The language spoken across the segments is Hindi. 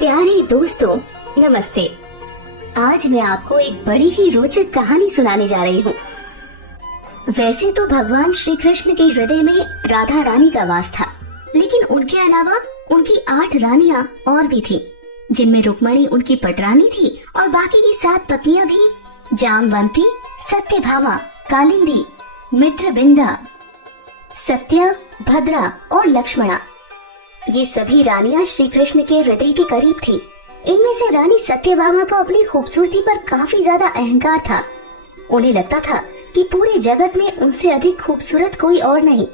प्यारे दोस्तों, नमस्ते। आज मैं आपको एक बड़ी ही रोचक कहानी सुनाने जा रही हूँ। वैसे तो भगवान श्री कृष्ण के हृदय में राधा रानी का वास था, लेकिन उनके अलावा उनकी 8 रानियां और भी थीं, जिनमें रुक्मणी उनकी पटरानी थी और बाकी की 7 पत्नियां भी जामवंती, सत्यभामा, कालिंदी, मित्रबिंदा, सत्या, भद्रा और लक्ष्मणा। ये सभी रानियां श्री कृष्ण के हृदय के करीब थी। इनमें से रानी सत्यभामा को अपनी खूबसूरती पर काफी ज्यादा अहंकार था। उन्हें लगता था कि पूरे जगत में उनसे अधिक खूबसूरत कोई और नहीं।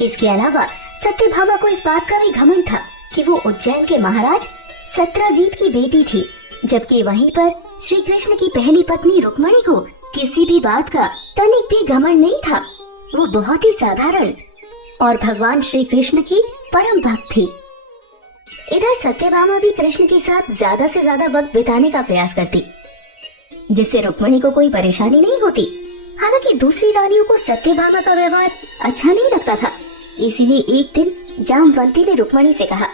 इसके अलावा सत्यभामा को इस बात का भी घमंड था कि वो उज्जैन के महाराज सत्यजीत की बेटी थी, जबकि वहीं पर श्री कृष्ण की पहली पत्नी रुक्मणी को किसी भी बात का तनिक भी घमंड नहीं था। वो बहुत ही साधारण और भगवान श्री कृष्ण की परम भक्त थी। इधर सत्यभामा भी कृष्ण के साथ ज्यादा से ज्यादा वक्त बिताने का प्रयास करती, जिससे रुक्मणी को कोई परेशानी नहीं होती। हालांकि दूसरी रानियों को सत्यभामा का व्यवहार अच्छा नहीं लगता था। इसीलिए एक दिन जामवंती ने रुक्मणी से कहा,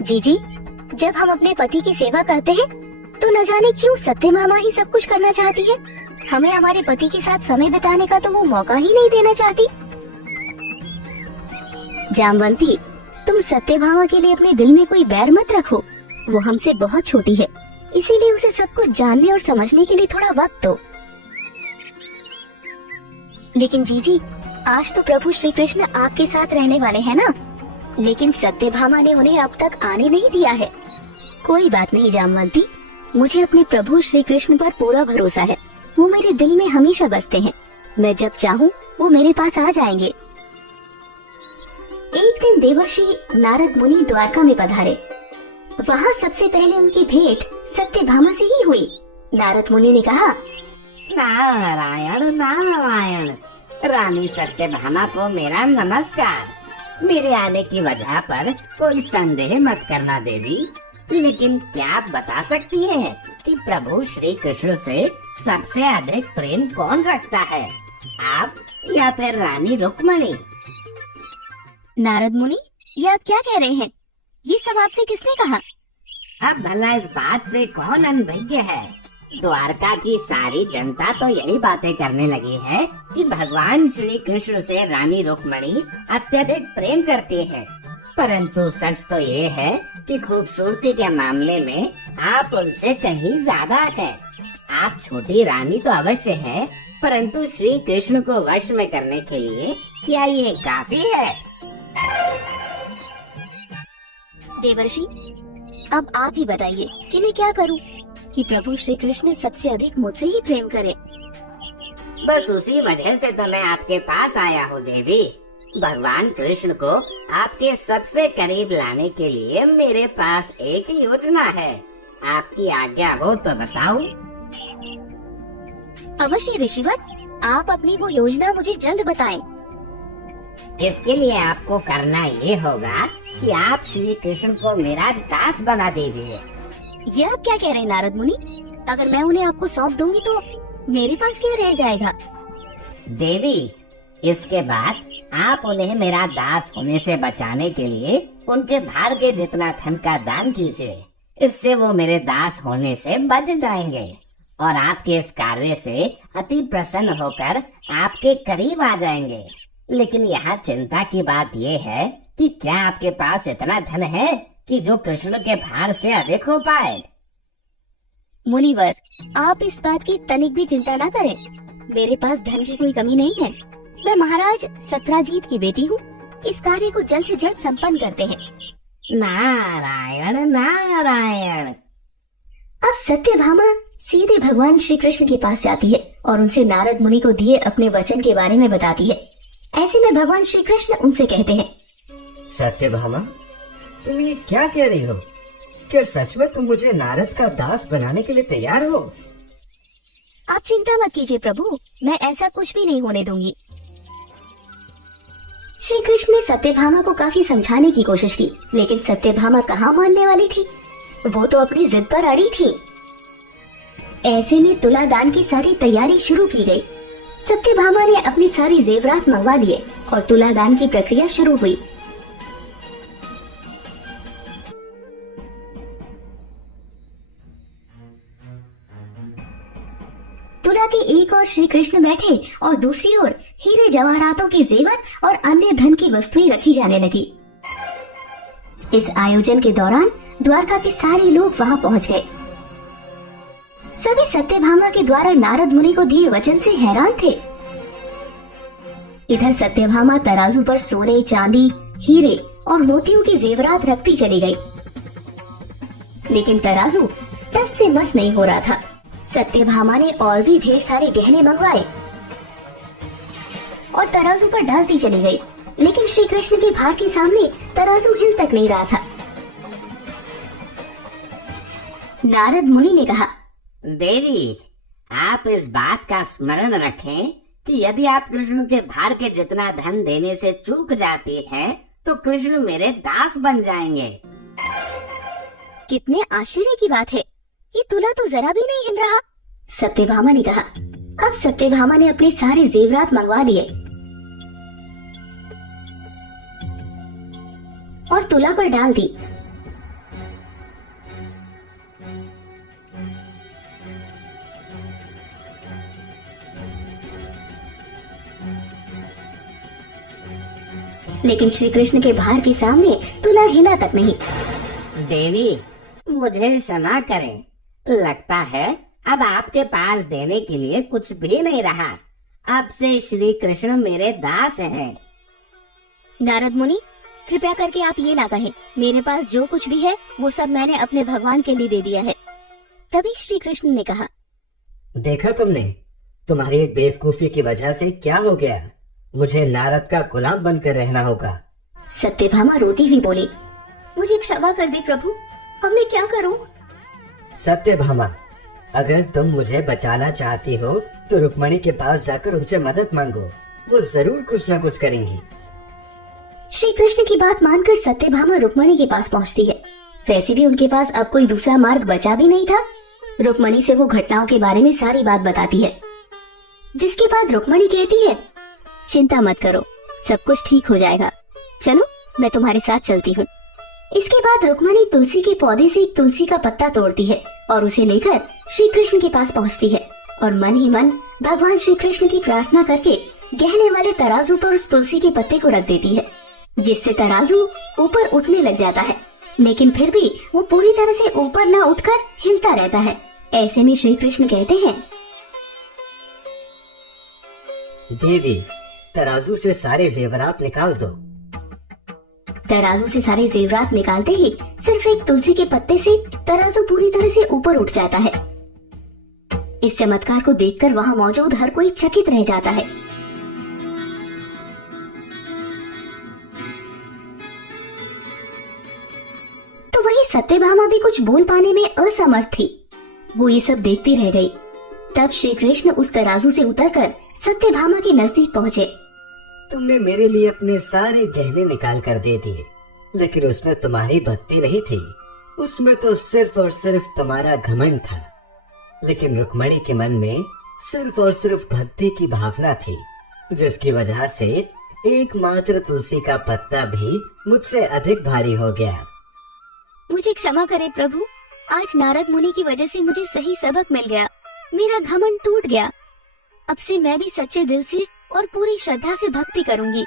जीजी, जब हम अपने पति की सेवा करते हैं तो न जाने क्यों सत्यभामा ही सब कुछ करना चाहती है। हमें हमारे पति के साथ समय बिताने का तो वो मौका ही नहीं देना चाहती। जामवंती, तुम सत्यभामा के लिए अपने दिल में कोई बैर मत रखो। वो हमसे बहुत छोटी है, इसीलिए उसे सब कुछ जानने और समझने के लिए थोड़ा वक्त दो। लेकिन जीजी, आज तो प्रभु श्री कृष्ण आपके साथ रहने वाले हैं ना? लेकिन सत्यभामा ने उन्हें अब तक आने नहीं दिया है। कोई बात नहीं जामवंती, मुझे अपने प्रभु श्री कृष्ण पर पूरा भरोसा है। वो मेरे दिल में हमेशा बसते हैं। मैं जब चाहूँ वो मेरे पास आ जाएंगे। एक दिन देवर्षि नारद मुनि द्वारका में पधारे। वहाँ सबसे पहले उनकी भेंट सत्यभामा से ही हुई। नारद मुनि ने कहा, नारायण नारायण, रानी सत्यभामा को मेरा नमस्कार। मेरे आने की वजह पर कोई संदेह मत करना देवी, लेकिन क्या आप बता सकती हैं कि प्रभु श्री कृष्ण से सबसे अधिक प्रेम कौन रखता है, आप या फिर रानी रुक्मणी? नारद मुनि, ये आप क्या कह रहे हैं? ये सब आपसे किसने कहा? अब भला इस बात से कौन अनभिज्ञ है? द्वारका की सारी जनता तो यही बातें करने लगी है कि भगवान श्री कृष्ण से रानी रुक्मणी अत्यधिक प्रेम करती है। परंतु सच तो ये है कि खूबसूरती के मामले में आप उनसे कहीं ज्यादा हैं। आप छोटी रानी तो अवश्य है, परंतु श्री कृष्ण को वश में करने के लिए क्या ये काफी है? देवर्षि, अब आप ही बताइए कि मैं क्या करूं कि प्रभु श्री कृष्ण सबसे अधिक मुझसे ही प्रेम करे। बस उसी वजह से तो मैं आपके पास आया हूँ देवी। भगवान कृष्ण को आपके सबसे करीब लाने के लिए मेरे पास एक योजना है। आपकी आज्ञा हो तो बताऊं? अवश्य ऋषिवर, आप अपनी वो योजना मुझे जल्द बताएं। इसके लिए आपको करना ये होगा कि आप श्री कृष्ण को मेरा दास बना दीजिए। ये आप क्या कह रहे हैं नारद मुनि? अगर मैं उन्हें आपको सौंप दूंगी तो मेरे पास क्या रह जाएगा? देवी, इसके बाद आप उन्हें मेरा दास होने से बचाने के लिए उनके भाग्य जितना धन का दान कीजिए। इससे वो मेरे दास होने से बच जाएंगे और आपके इस कार्य से अति प्रसन्न होकर आपके करीब आ जाएंगे। लेकिन यहाँ चिंता की बात ये है कि क्या आपके पास इतना धन है कि जो कृष्ण के भार से अधिक हो पाए? मुनिवर, आप इस बात की तनिक भी चिंता ना करें। मेरे पास धन की कोई कमी नहीं है। मैं महाराज सत्यजीत की बेटी हूँ। इस कार्य को जल्द से जल्द संपन्न करते हैं। नारायण नारायण। अब सत्यभामा सीधे भगवान श्री कृष्ण के पास जाती है और उनसे नारद मुनि को दिए अपने वचन के बारे में बताती है। ऐसे में भगवान श्री कृष्ण उनसे कहते हैं, सत्यभामा, तुम ये क्या कह रही हो? क्या सच में तुम मुझे नारद का दास बनाने के लिए तैयार हो? आप चिंता मत कीजिए प्रभु, मैं ऐसा कुछ भी नहीं होने दूंगी। श्री कृष्ण ने सत्यभामा को काफी समझाने की कोशिश की, लेकिन सत्यभामा कहाँ मानने वाली थी। वो तो अपनी जिद पर अड़ी थी। ऐसे में तुलादान की सारी तैयारी शुरू की गई। सत्यभामा ने अपनी सारी जेवरात मंगवा लिए और तुलादान की प्रक्रिया शुरू हुई। तुला के एक ओर श्री कृष्ण बैठे और दूसरी ओर हीरे जवाहरातों के जेवर और अन्य धन की वस्तुएं रखी जाने लगी। इस आयोजन के दौरान द्वारका के सारे लोग वहां पहुंच गए। सभी सत्यभामा के द्वारा नारद मुनि को दिए वचन से हैरान थे। इधर सत्यभामा तराजू पर सोने, चांदी, हीरे और मोतियों के जेवरात रखती चली गई, लेकिन तराजू टस से मस नहीं हो रहा था। सत्यभामा ने और भी ढेर सारे गहने मंगवाए और तराजू पर डालती चली गई, लेकिन श्री कृष्ण के भार के सामने तराजू हिल तक नहीं रहा था। नारद मुनि ने कहा, देवी, आप इस बात का स्मरण रखें कि यदि आप कृष्ण के भार के जितना धन देने से चूक जाती हैं, तो कृष्ण मेरे दास बन जाएंगे। कितने आश्चर्य की बात है, ये तुला तो जरा भी नहीं हिल रहा। सत्यभामा ने कहा। अब सत्यभामा ने अपने सारे जेवरात मंगवा लिए और तुला पर डाल दी। लेकिन श्री कृष्ण के भार के सामने तुला हिला तक नहीं। देवी, मुझे क्षमा करें, लगता है अब आपके पास देने के लिए कुछ भी नहीं रहा। अब से श्री कृष्ण मेरे दास हैं। नारद मुनि, कृपया करके आप ये ना कहें। मेरे पास जो कुछ भी है वो सब मैंने अपने भगवान के लिए दे दिया है। तभी श्री कृष्ण ने कहा, देखा तुमने, तुम्हारी एक बेवकूफी की वजह से क्या हो गया। मुझे नारद का गुलाम बनकर रहना होगा। सत्यभामा रोती हुई बोली, मुझे क्षमा कर दे प्रभु, अब मैं क्या करूं? सत्यभामा, अगर तुम मुझे बचाना चाहती हो तो रुक्मणी के पास जाकर उनसे मदद मांगो, वो जरूर कुछ न कुछ करेंगी। श्री कृष्ण की बात मानकर सत्यभामा रुक्मणी के पास पहुंचती है। वैसे भी उनके पास अब कोई दूसरा मार्ग बचा भी नहीं था। रुक्मणी से वो घटनाओं के बारे में सारी बात बताती है, जिसके बाद रुक्मणी कहती है, चिंता मत करो, सब कुछ ठीक हो जाएगा। चलो, मैं तुम्हारे साथ चलती हूँ। इसके बाद रुक्मणी तुलसी के पौधे से एक तुलसी का पत्ता तोड़ती है और उसे लेकर श्री कृष्ण के पास पहुँचती है और मन ही मन भगवान श्री कृष्ण की प्रार्थना करके गहने वाले तराजू पर उस तुलसी के पत्ते को रख देती है, जिससे तराजू ऊपर उठने लग जाता है, लेकिन फिर भी वो पूरी तरह से ऊपर न उठकर हिलता रहता है। ऐसे में श्री कृष्ण कहते हैं, देवी, तराजू से सारे जेवरात निकाल दो। तराजू से सारे जेवरात निकालते ही सिर्फ एक तुलसी के पत्ते से तराजू पूरी तरह से ऊपर उठ जाता है। इस चमत्कार को देखकर वहां मौजूद हर कोई चकित रह जाता है। तो वही सत्यभामा भी कुछ बोल पाने में असमर्थ थी। वो ये सब देखती रह गई। तब श्री कृष्ण उस तराजू से उतरकर सत्यभामा के नजदीक पहुंचे। तुमने मेरे लिए अपने सारे गहने निकाल कर दे दिए, लेकिन उसमें तुम्हारी भक्ति नहीं थी। उसमें तो सिर्फ और सिर्फ तुम्हारा घमंड था। लेकिन रुक्मणी के मन में सिर्फ और सिर्फ भक्ति की भावना थी, जिसकी वजह से एकमात्र तुलसी का पत्ता भी मुझसे अधिक भारी हो गया। मुझे क्षमा करे प्रभु, आज नारद मुनि की वजह से मुझे सही सबक मिल गया। मेरा घमंड टूट गया। अब से मैं भी सच्चे दिल से और पूरी श्रद्धा से भक्ति करूंगी।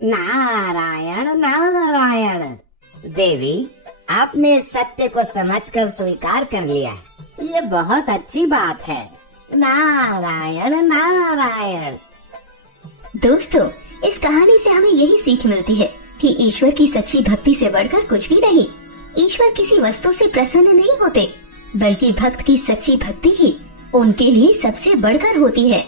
नारायण नारायण। देवी, आपने सत्य को समझकर स्वीकार कर लिया, ये बहुत अच्छी बात है। नारायण नारायण। दोस्तों, इस कहानी से हमें यही सीख मिलती है कि ईश्वर की सच्ची भक्ति से बढ़कर कुछ भी नहीं। ईश्वर किसी वस्तु से प्रसन्न नहीं होते, बल्कि भक्त की सच्ची भक्ति ही उनके लिए सबसे बढ़कर होती है।